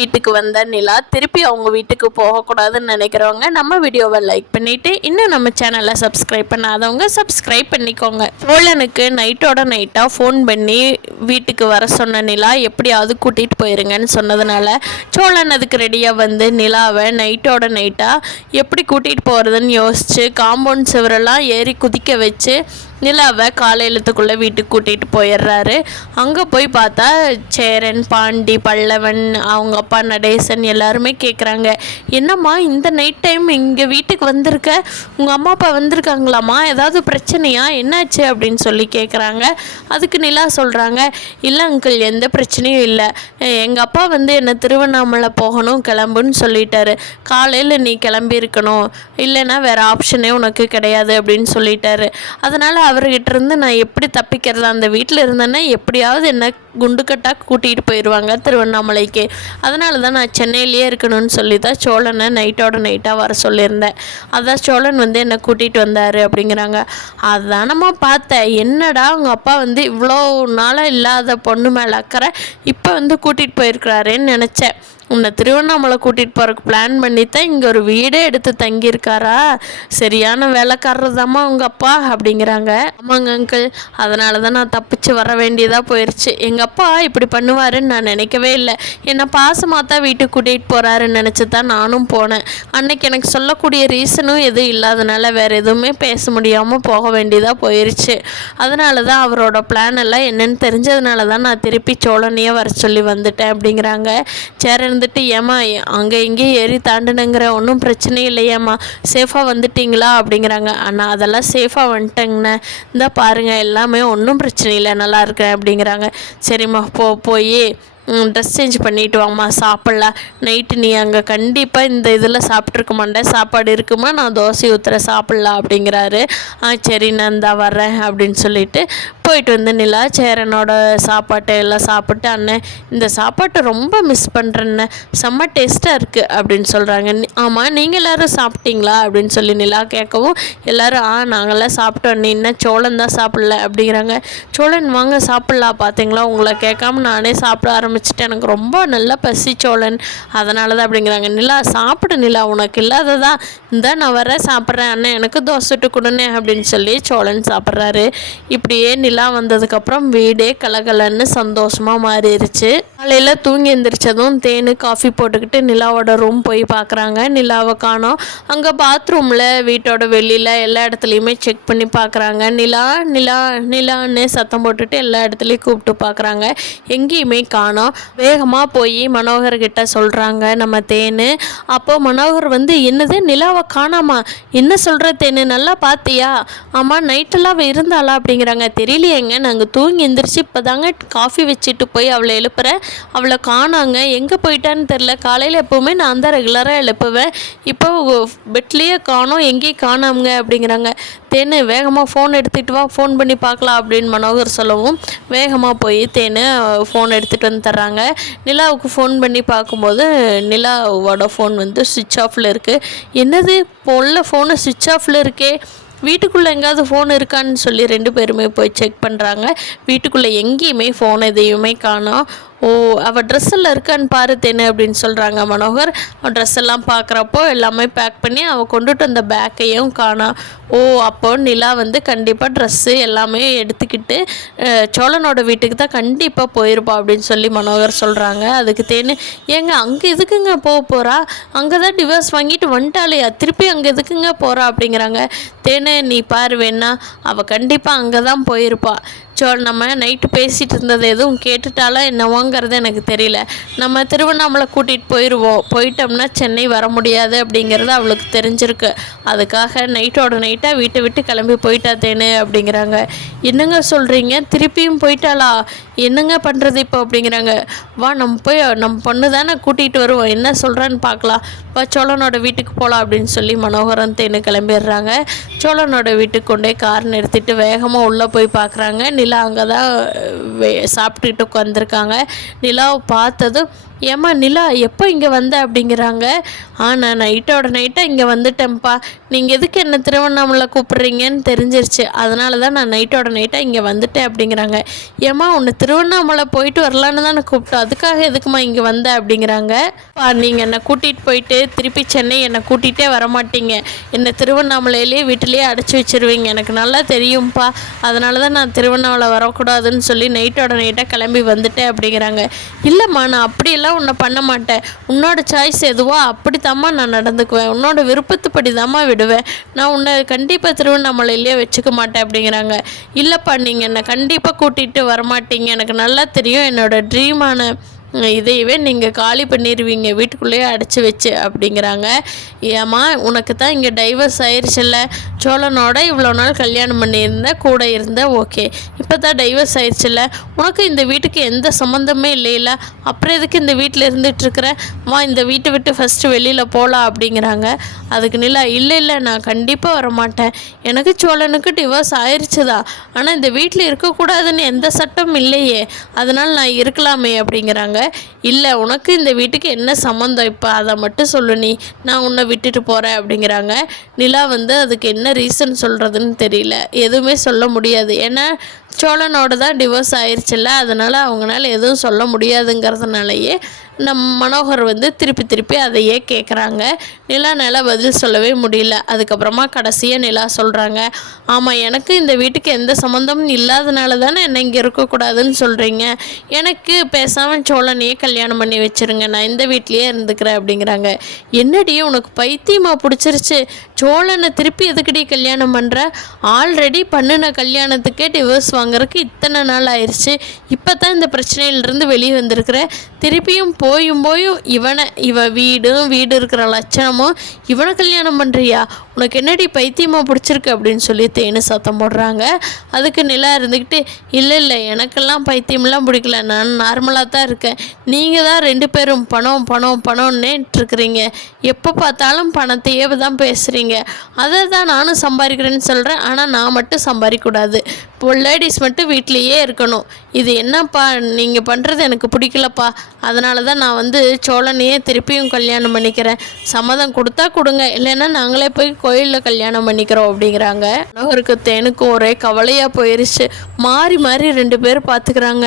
வீட்டுக்கு வந்த நிலா திருப்பி அவங்க வீட்டுக்கு போகக்கூடாதுன்னு நினைக்கிறவங்க நம்ம வீடியோவை லைக் பண்ணிவிட்டு இன்னும் நம்ம சேனலை சப்ஸ்கிரைப் பண்ணாதவங்க சப்ஸ்கிரைப் பண்ணிக்கோங்க. சோழனுக்கு நைட்டோட நைட்டாக ஃபோன் பண்ணி வீட்டுக்கு வர சொன்ன நிலா எப்படியாவது கூட்டிகிட்டு போயிருங்கன்னு சொன்னதுனால சோழன் அதுக்கு ரெடியாக வந்து நிலாவை நைட்டோட நைட்டாக எப்படி கூட்டிகிட்டு போகிறதுன்னு யோசித்து காம்பவுண்ட் சுவரெல்லாம் ஏறி குதிக்க வச்சு நிலாவை காலையிலத்துக்குள்ளே வீட்டுக்கு கூட்டிகிட்டு போயிடுறாரு. அங்கே போய் பார்த்தா சேரன், பாண்டி, பல்லவன், அவங்க அப்பா நடேசன் எல்லாருமே கேட்குறாங்க, என்னம்மா இந்த நைட் டைம் இங்கே வீட்டுக்கு வந்திருக்க, உங்கள் அம்மா அப்பா வந்திருக்காங்களாம்மா, ஏதாவது பிரச்சனையா, என்னாச்சு அப்படின்னு சொல்லி கேட்குறாங்க. அதுக்கு நிலா சொல்கிறாங்க, இல்லை அங்கிள், எந்த பிரச்சனையும் இல்லை, எங்கள் அப்பா வந்து என்னை திருவண்ணாமலை போகணும் கிளம்புன்னு சொல்லிட்டாரு, காலையில் நீ கிளம்பி இருக்கணும், இல்லைன்னா வேறு ஆப்ஷனே உனக்கு கிடையாது அப்படின்னு சொல்லிட்டாரு. அதனால் அவர்கிட்ட இருந்து நான் எப்படி தப்பிக்கிறது, அந்த வீட்டில் இருந்தேன்னா எப்படியாவது என்ன குண்டுக்கட்டாக கூட்டிகிட்டு போயிடுவாங்க திருவண்ணாமலைக்கு, அதனால தான் நான் சென்னையிலேயே இருக்கணும்னு சொல்லி தான் சோழனை நைட்டோட நைட்டாக வர சொல்லியிருந்தேன், அதான் சோழன் வந்து என்னை கூட்டிகிட்டு வந்தார் அப்படிங்கிறாங்க. அதானம்மா பார்த்தேன், என்னடா உங்கள் அப்பா வந்து இவ்வளோ நாளாக இல்லாத பொண்ணு மேலே அக்கறை இப்போ வந்து கூட்டிகிட்டு போயிருக்கிறாரேன்னு நினச்சேன், உன்னை திருவண்ணாமலை கூட்டிகிட்டு போகிறக்கு பிளான் பண்ணித்தான் இங்கே ஒரு வீடே எடுத்து தங்கியிருக்காரா, சரியான வேலைக்காரர் தாம்மா உங்கள் அப்பா அப்படிங்கிறாங்க. ஆமாங்க அங்கிள், அதனால தான் நான் தப்பிச்சு வர வேண்டியதாக போயிடுச்சு, எங்கள் அப்பா இப்படி பண்ணுவாருன்னு நான் நினைக்கவே இல்லை, என்னை பாசமாக தான் வீட்டுக்கு கூட்டிகிட்டு போகிறாருன்னு நினச்சி தான் நானும் போனேன், அன்னைக்கு எனக்கு சொல்லக்கூடிய ரீசனும் எதுவும் இல்லாதனால வேறு எதுவுமே பேச முடியாமல் போக வேண்டியதாக போயிடுச்சு, அதனால தான் அவரோட பிளான் எல்லாம் என்னென்னு தெரிஞ்சதுனால தான் நான் திருப்பி சோழனையே வர சொல்லி வந்துட்டேன் அப்படிங்கிறாங்க. சேரன் வந்துட்டு, ஏமா அங்கே இங்கேயும் ஏறி தாண்டுனுங்கிற ஒன்றும் பிரச்சனை இல்லையாம்மா, சேஃபாக வந்துட்டிங்களா அப்படிங்கிறாங்க. அண்ணா அதெல்லாம் சேஃபாக வந்துட்டேங்கண்ணே, இந்த பாருங்கள் எல்லாமே ஒன்றும் பிரச்சனை இல்லை, நல்லா இருக்கிறேன் அப்படிங்கிறாங்க. சரிம்மா போய் ட்ரெஸ் சேஞ்ச் பண்ணிவிட்டு வாம்மா, சாப்பிட்லாம், நைட்டு நீ அங்கே கண்டிப்பாக இந்த இதில் சாப்பிட்ருக்க மாட்டேன், சாப்பாடு இருக்குமா, நான் தோசை ஊற்றுற சாப்பிட்லாம் அப்படிங்கிறாரு. சரி நான் இந்தா வர்றேன் அப்படின்னு சொல்லிட்டு போயிட்டு வந்து நிலா சேரனோட சாப்பாட்டை எல்லாம் சாப்பிட்டு, அண்ணன் இந்த சாப்பாட்டை ரொம்ப மிஸ் பண்ணுறேன்னு, செம்ம டேஸ்ட்டாக இருக்குது அப்படின்னு சொல்கிறாங்க. ஆமாம் நீங்கள் எல்லோரும் சாப்பிட்டீங்களா அப்படின்னு சொல்லி நிலா கேட்கவும் எல்லோரும் நாங்கள்லாம் சாப்பிட்டோம், நீ என்ன சோழன் தான் சாப்பிடல அப்படிங்கிறாங்க. சோழன் வாங்க சாப்பிட்லாம், பார்த்தீங்களா உங்களை கேட்காம நானே சாப்பிட ஆரம்பிச்சிட்டு எனக்கு ரொம்ப நல்லா பசி சோழன், அதனால தான் அப்படிங்கிறாங்க. நிலா சாப்பிடு நிலா, உனக்கு இல்லாததா இந்த நான் வர சாப்பிட்றேன், அண்ணன் எனக்கு தோசை சுட்டு கொடுனே அப்படின்னு சொல்லி சோழன் சாப்பிட்றாரு. இப்படியே நிலா வந்ததுக்கப்புறம் வீடே கலகலன்னு சந்தோஷமாக மாறிடுச்சு. காலையில் தூங்கி எந்திரிச்சதும் தேனு காஃபி போட்டுக்கிட்டு நிலாவோட ரூம் போய் பார்க்குறாங்க. நிலாவை காணோம். அங்கே பாத்ரூமில் வீட்டோட வெளியில் எல்லா இடத்துலையுமே செக் பண்ணி பார்க்குறாங்க. நிலா நிலா நிலான்னு சத்தம் போட்டுட்டு எல்லா இடத்துலையும் கூப்பிட்டு பார்க்குறாங்க, எங்கேயுமே காணோம். வேகமாக போய் மனோகர்கிட்ட சொல்கிறாங்க நம்ம தேனு. அப்போது மனோகர் வந்து, என்னது நிலாவை காணாமா, என்ன சொல்கிற தேனு, நல்லா பார்த்தியா, ஆமாம் நைட்டெல்லாம் இருந்தாளா அப்படிங்கிறாங்க. தெரியலையேங்க, நாங்கள் தூங்கி எந்திரிச்சு இப்போ தாங்க காஃபி வச்சுட்டு போய் அவளை எழுப்புறேன், அவளை காணாங்க, எங்கே போயிட்டான்னு தெரில, காலையில் எப்போவுமே நான் தான் ரெகுலராக எழுப்புவேன், இப்போ பெட்லேயே காணோம், எங்கேயும் காணாமுங்க அப்படிங்கிறாங்க. தேனு வேகமாக ஃபோன் எடுத்துகிட்டு வா, ஃபோன் பண்ணி பார்க்கலாம் அப்படின்னு மனோகர் சொல்லவும் வேகமாக போய் தேனு ஃபோன் எடுத்துகிட்டு வந்து தர்றாங்க. நிலாவுக்கு ஃபோன் பண்ணி பார்க்கும்போது நிலாவோட ஃபோன் வந்து சுவிட்ச் ஆஃபில் இருக்குது. என்னது உள்ள ஃபோனு சுவிட்ச் ஆஃபில் இருக்கே, வீட்டுக்குள்ளே எங்கேயாவது ஃபோன் இருக்கான்னு சொல்லி 2 பேருமே போய் செக் பண்ணுறாங்க. வீட்டுக்குள்ளே எங்கேயுமே ஃபோன் எதையுமே காணோம். அவள் ட்ரெஸ்ஸெல்லாம் இருக்கான்னு பாரு தேனு அப்படின்னு சொல்கிறாங்க மனோகர். அவள் ட்ரெஸ் எல்லாம் பார்க்குறப்போ எல்லாமே பேக் பண்ணி அவள் கொண்டுட்டு வந்த பேக்கையும் காணோம். அப்போ நிலா வந்து கண்டிப்பாக ட்ரெஸ்ஸு எல்லாமே எடுத்துக்கிட்டு சோழனோட வீட்டுக்கு தான் கண்டிப்பாக போயிருப்பா அப்படின்னு சொல்லி மனோகர் சொல்கிறாங்க. அதுக்கு தேனு, ஏங்க அங்கே எதுக்குங்க போகிறா, அங்கே தான் டிவோர்ஸ் வாங்கிட்டு வந்துட்டாலையா, திருப்பி அங்கே எதுக்குங்க போகிறா அப்படிங்கிறாங்க. தேனு நீ பாரு வேணா, அவள் கண்டிப்பாக அங்கே தான் போயிருப்பா, நம்ம நைட்டு பேசிகிட்டு இருந்தது எதுவும் கேட்டுட்டாலும் என்னவோங்கிறது எனக்கு தெரியல, நம்ம திருவண்ணாமலை கூட்டிகிட்டு போயிடுவோம், போயிட்டோம்னா சென்னை வர முடியாது அப்படிங்கிறது அவளுக்கு தெரிஞ்சிருக்கு, அதுக்காக நைட்டோட நைட்டாக வீட்டை விட்டு கிளம்பி போயிட்டா தேனு அப்படிங்கிறாங்க. என்னங்க சொல்கிறீங்க, திருப்பியும் போயிட்டாளா, என்னங்க பண்ணுறது இப்போ அப்படிங்கிறாங்க. வா நம்ம பொண்ணு தானே கூட்டிகிட்டு வருவோம், என்ன சொல்கிறான்னு பார்க்கலாம், வா சோழனோட வீட்டுக்கு போகலாம் அப்படின்னு சொல்லி மனோகரன் தேனு கிளம்பிடுறாங்க. சோழனோட வீட்டுக்கு கொண்டே கார் நிறுத்திட்டு வேகமாக உள்ளே போய் பார்க்குறாங்க. நிலா அங்கே தான் சாப்பிட்டுட்டு உட்காந்துருக்காங்க. நிலாவை பார்த்ததும் ஏம்மா நிலா எப்போ இங்கே வந்த அப்படிங்கிறாங்க. நான் நைட்டாக இங்கே வந்துட்டேன்ப்பா. நீங்கள் எதுக்கு என்ன திருவண்ணாமலை கூப்பிட்றீங்கன்னு தெரிஞ்சிருச்சு, அதனால தான் நான் நைட்டாக இங்கே வந்துட்டேன் அப்படிங்கிறாங்க. ஏம்மா உன்னை திருவண்ணாமலை போயிட்டு வரலான்னு தான் நான் கூப்பிட்டோம், அதுக்காக எதுக்குமா இங்கே வந்த அப்படிங்கிறாங்க. நீங்கள் என்னை கூட்டிகிட்டு போயிட்டு திருப்பி சென்னை என்னை கூட்டிகிட்டே வரமாட்டீங்க, என்னை திருவண்ணாமலையிலே வீட்டிலேயே அடைச்சி வச்சுருவீங்க, எனக்கு நல்லா தெரியும்ப்பா. அதனால தான் நான் திருவண்ணாமலை வரக்கூடாதுன்னு சொல்லி நைட்டாக கிளம்பி வந்துட்டேன் அப்படிங்கிறாங்க. இல்லைம்மா நான் அப்படியெல்லாம் உன்னை பண்ண மாட்டேன், உன்னோட சாய்ஸ் எதுவோ அப்படி தாம்மா நான் நடந்துக்குவேன், உன்னோட விருப்பத்துப்படி தாம்மா விடுவேன், நான் உன்னை கண்டிப்பாக திருவண்ணாமலையிலேயே வச்சுக்க மாட்டேன் அப்படிங்கிறாங்க. இல்லைப்பா நீங்கள் என்னை கண்டிப்பாக கூட்டிகிட்டு வரமாட்டீங்க, எனக்கு நல்லா தெரியும், என்னோடய ட்ரீமான இதையவே நீங்கள் காலி பண்ணிடுவீங்க வீட்டுக்குள்ளேயே அடைச்சி வச்சு அப்படிங்கிறாங்க. ஏம்மா உனக்கு தான் இங்கே டைவர்ஸ் ஆயிடுச்சுல்ல, சோழனோட இவ்வளோ நாள் கல்யாணம் பண்ணியிருந்த கூட இருந்த, ஓகே இப்போ தான் டைவர்ஸ் ஆயிடுச்சுல்ல, உனக்கு இந்த வீட்டுக்கு எந்த சம்மந்தமே இல்லையில, அப்புறம் எதுக்கு இந்த வீட்டில் இருந்துகிட்ருக்குற, வா இந்த வீட்டை விட்டு ஃபஸ்ட்டு வெளியில் போகலாம் அப்படிங்கிறாங்க. அதுக்கு நிலா இல்லை நான் கண்டிப்பாக வரமாட்டேன், எனக்கு சோழனுக்கு டிவோர்ஸ் ஆயிடுச்சுதா, ஆனால் இந்த வீட்டில் இருக்கக்கூடாதுன்னு எந்த சட்டமும் இல்லையே, அதனால் நான் இருக்கலாமே அப்படிங்கிறாங்க. இல்லை உனக்கு இந்த வீட்டுக்கு என்ன சம்மந்தம், இப்போ அதை மட்டும் சொல்லு, நான் உன்னை விட்டுட்டு போகிறேன் அப்படிங்கிறாங்க. நிலா அதுக்கு என்ன ரீசன் சொல்கிறதுன்னு தெரியல, எதுவுமே சொல்ல முடியாது, ஏன்னா சோழனோட தான் டிவோர்ஸ் ஆயிடுச்சுல்ல, அதனால் அவங்களால எதுவும் சொல்ல முடியாதுங்கிறதுனாலையே மனோகர் திருப்பி அதையே கேட்குறாங்க. நிலா பதில் சொல்லவே முடியல. அதுக்கப்புறமா கடைசியாக நிலா சொல்கிறாங்க, ஆமாம் எனக்கு இந்த வீட்டுக்கு எந்த சம்மந்தமும் இல்லாதனால தானே என்னை இங்கே இருக்கக்கூடாதுன்னு சொல்கிறீங்க, எனக்கு பேசாமல் சோழனையே கல்யாணம் பண்ணி வச்சுருங்க, நான் இந்த வீட்லேயே இருந்துக்கிறேன் அப்படிங்கிறாங்க. என்னடி உனக்கு பைத்தியமாக பிடிச்சிருச்சு, சோழனை திருப்பி எதுக்கடி கல்யாணம் பண்ணுற, ஆல்ரெடி பண்ணின கல்யாணத்துக்கே டிவோர்ஸ் வாங்குறதுக்கு இத்தனை நாள் ஆயிடுச்சு, இப்போ தான் இந்த பிரச்சனையிலிருந்து வெளியே வந்திருக்கிற, திருப்பியும் போயும் இவ வீடு இருக்கிற லட்சணமும் இவனை கல்யாணம் பண்ணுறியா, உனக்கு என்னடி பைத்தியமாக பிடிச்சிருக்கு அப்படின்னு சொல்லி தேனு சத்தம் போடுறாங்க. அதுக்கு நிலா இருந்துக்கிட்டு இல்லை எனக்கெல்லாம் பைத்தியமெல்லாம் பிடிக்கல, நான் நார்மலாக தான் இருக்கேன், நீங்கள் தான் 2 பேரும் பணம்னேட்டுருக்குறீங்க, எப்போ பார்த்தாலும் பணத்தையே தான் பேசுகிறீங்க, அதை தான் நானும் சம்பாதிக்கிறேன்னு சொல்கிறேன், ஆனால் நான் மட்டும் சம்பாதிக்கக்கூடாது, இப்போ லேடிஸ் மட்டும் வீட்டிலையே இருக்கணும், இது என்னப்பா நீங்கள் பண்ணுறது எனக்கு பிடிக்கலப்பா, அதனால தான் நான் சோழனையே திருப்பியும் கல்யாணம் பண்ணிக்கிறேன், சம்மதம் கொடுத்தா கொடுங்க, இல்லைன்னா நாங்களே போய் கோயிலில் கல்யாணம் பண்ணிக்கிறோம் அப்படிங்கிறாங்க. மனோகருக்கு தேனுக்கும் ஒரே கவலையாக போயிடுச்சு. மாறி 2 பேர் பார்த்துக்கிறாங்க.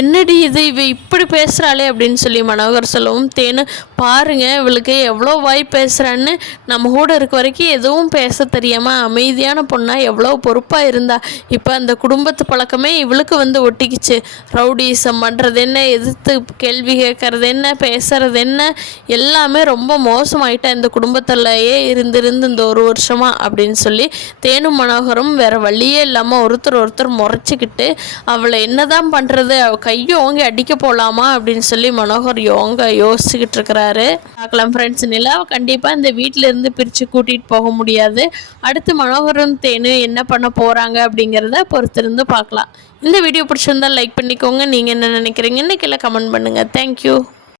என்னடி இது இவ இப்படி பேசுகிறாளே அப்படின்னு சொல்லி மனோகர் சொல்லவும், தேனு பாருங்க இவளுக்கு எவ்வளோ வாய் பேசுகிறான்னு, நம்ம கூட இருக்க வரைக்கும் எதுவும் பேச தெரியாமல் அமைதியான பொண்ணாக எவ்வளோ பொறுப்பாக இருந்தா, இப்போ அந்த குடும்பத்து பழக்கமே இவளுக்கு ஒட்டிக்கிச்சு, ரவுடிசம் பண்ணுறது என்ன, எதிர்த்து கேள்வி கேட்கறது என்ன, பேசுறது என்ன, எல்லாமே ரொம்ப மோசமாயிட்டா இந்த குடும்பத்திலேயே இருந்து இந்த 1 வருஷமா அப்படின்னு சொல்லி தேனும் மனோகரும் வேற வழியே இல்லாமல் ஒருத்தர் முறைச்சிக்கிட்டு அவளை என்னதான் பண்ணுறது, கையை ஓங்கி அடிக்க போகலாமா அப்படின்னு சொல்லி மனோகர் யோசிச்சுக்கிட்டு இருக்கிறாரு. பார்க்கலாம் ஃப்ரெண்ட்ஸ், நிலாவை கண்டிப்பாக இந்த வீட்டிலேருந்து பிரித்து கூட்டிகிட்டு போக முடியாது. அடுத்து மனோகரும் தேனு என்ன பண்ண போகிறாங்க அப்படிங்கிறத பொறுத்திருந்து பார்க்கலாம். இந்த வீடியோ பிடிச்சிருந்தால் லைக் பண்ணிக்கோங்க, நீங்கள் என்ன நினைக்கிறீங்கன்னு கீழே கமெண்ட் பண்ணுங்கள். தேங்க்யூ.